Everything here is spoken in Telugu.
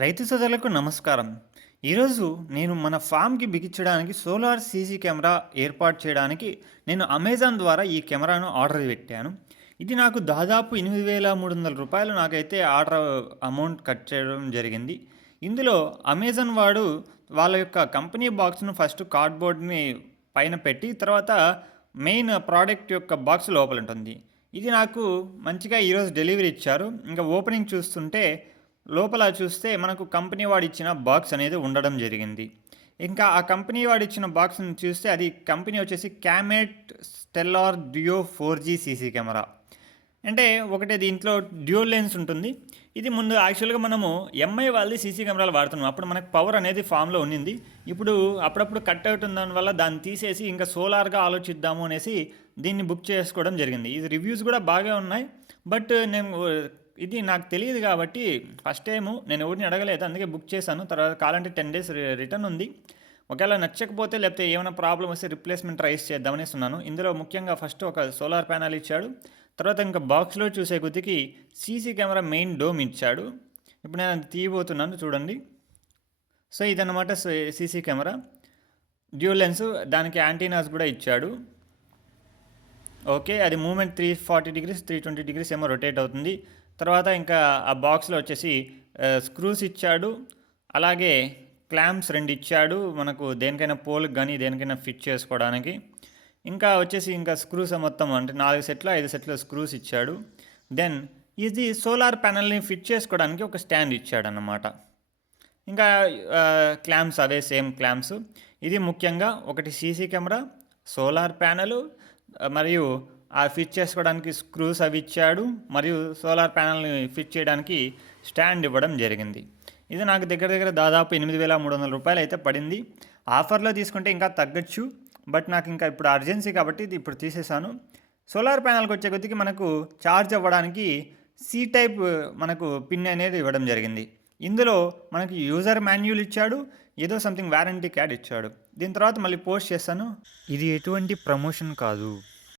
రైతు సోదరులకు నమస్కారం. ఈరోజు నేను మన ఫామ్కి బిగించడానికి సోలార్ సీసీ కెమెరా ఏర్పాటు చేయడానికి నేను అమెజాన్ ద్వారా ఈ కెమెరాను ఆర్డర్ పెట్టాను. ఇది నాకు దాదాపు ఎనిమిది వేల మూడు వందల రూపాయలు నాకైతే ఆర్డర్ అమౌంట్ కట్ చేయడం జరిగింది. ఇందులో అమెజాన్ వాడు వాళ్ళ యొక్క కంపెనీ బాక్స్ను ఫస్ట్ కార్డ్బోర్డ్ని పైన పెట్టి తర్వాత మెయిన్ ప్రోడక్ట్ యొక్క బాక్స్ లోపల ఉంటుంది. ఇది నాకు మంచిగా ఈరోజు డెలివరీ ఇచ్చారు. ఇంకా ఓపెనింగ్ చూస్తుంటే లోపల చూస్తే మనకు కంపెనీ వాడు ఇచ్చిన బాక్స్ అనేది ఉండడం జరిగింది. ఇంకా ఆ కంపెనీ వాడు ఇచ్చిన బాక్స్ని చూస్తే అది కంపెనీ వచ్చేసి Camet stellar duo four G CC camera. అంటే ఒకటి దీంట్లో డ్యూల్ లెన్స్ ఉంటుంది. ఇది ముందు యాక్చువల్గా మనము ఎంఐ వాళ్ళది సీసీ కెమెరాలు వాడుతున్నాం. అప్పుడు మనకు పవర్ అనేది ఫామ్లో ఉన్నింది. ఇప్పుడు అప్పుడప్పుడు కట్ అవుతుంది దానివల్ల దాన్ని తీసేసి ఇంకా సోలార్గా ఆలోచిద్దాము అనేసి దీన్ని బుక్ చేసుకోవడం జరిగింది. ఇది రివ్యూస్ కూడా బాగా ఉన్నాయి. బట్ నేను ఇది నాకు తెలియదు కాబట్టి ఫస్ట్ టైము నేను ఎవరిని అడగలేదు అందుకే బుక్ చేశాను. తర్వాత కావాలంటే టెన్ డేస్ రిటర్న్ ఉంది. ఒకవేళ నచ్చకపోతే లేకపోతే ఏమైనా ప్రాబ్లం వస్తే రిప్లేస్మెంట్ ట్రైస్ చేద్దామనేస్తున్నాను ఉన్నాను ఇందులో ముఖ్యంగా ఫస్ట్ ఒక సోలార్ ప్యానల్ ఇచ్చాడు. తర్వాత ఇంకా బాక్స్లో చూసే కొద్దికి సీసీ కెమెరా మెయిన్ డోమ్ ఇచ్చాడు. ఇప్పుడు నేను అది తీయబోతున్నాను చూడండి. సో ఇదన్నమాట సీసీ కెమెరా. డ్యూల్ లెన్స్ దానికి యాంటీనాస్ కూడా ఇచ్చాడు. ఓకే అది movement three forty degrees three twenty degrees ఏమో రొటేట్ అవుతుంది. తర్వాత ఇంకా ఆ బాక్స్లో వచ్చేసి స్క్రూస్ ఇచ్చాడు. అలాగే క్లాంప్స్ రెండు ఇచ్చాడు. మనకు దేనికైనా పోల్కి కానీ దేనికైనా ఫిట్ చేసుకోవడానికి. ఇంకా వచ్చేసి ఇంకా స్క్రూస్ మొత్తం అంటే నాలుగు సెట్లు ఐదు సెట్ల స్క్రూస్ ఇచ్చాడు. దెన్ ఇది సోలార్ ప్యానల్ని ఫిట్ చేసుకోవడానికి ఒక స్టాండ్ ఇచ్చాడు అన్నమాట ఇంకా క్లాంప్స్ అవే సేమ్ క్లాంప్స్. ఇది ముఖ్యంగా ఒకటి సీసీ కెమెరా సోలార్ ప్యానెల్ మరియు ఆ ఫిట్ చేసుకోవడానికి స్క్రూస్ అవి ఇచ్చాడు మరియు సోలార్ ప్యానల్ని ఫిట్ చేయడానికి స్టాండ్ ఇవ్వడం జరిగింది. ఇది నాకు దగ్గర దగ్గర దాదాపు ఎనిమిది వేల మూడు వందల రూపాయలు అయితే పడింది. ఆఫర్లో తీసుకుంటే ఇంకా తగ్గచ్చు బట్ నాకు ఇంకా ఇప్పుడు అర్జెన్సీ కాబట్టి ఇది ఇప్పుడు తీసేసాను సోలార్ ప్యానల్కి వచ్చే కొద్దికి మనకు ఛార్జ్ అవ్వడానికి సి టైప్ మనకు పిన్ అనేది ఇవ్వడం జరిగింది. ఇందులో మనకి యూజర్ మాన్యువల్ ఇచ్చాడు ఏదో సంథింగ్ వారంటీ క్యాడ్ ఇచ్చాడు. దీని తర్వాత మళ్ళీ పోస్ట్ చేస్తాను. ఇది ఎటువంటి ప్రమోషన్ కాదు.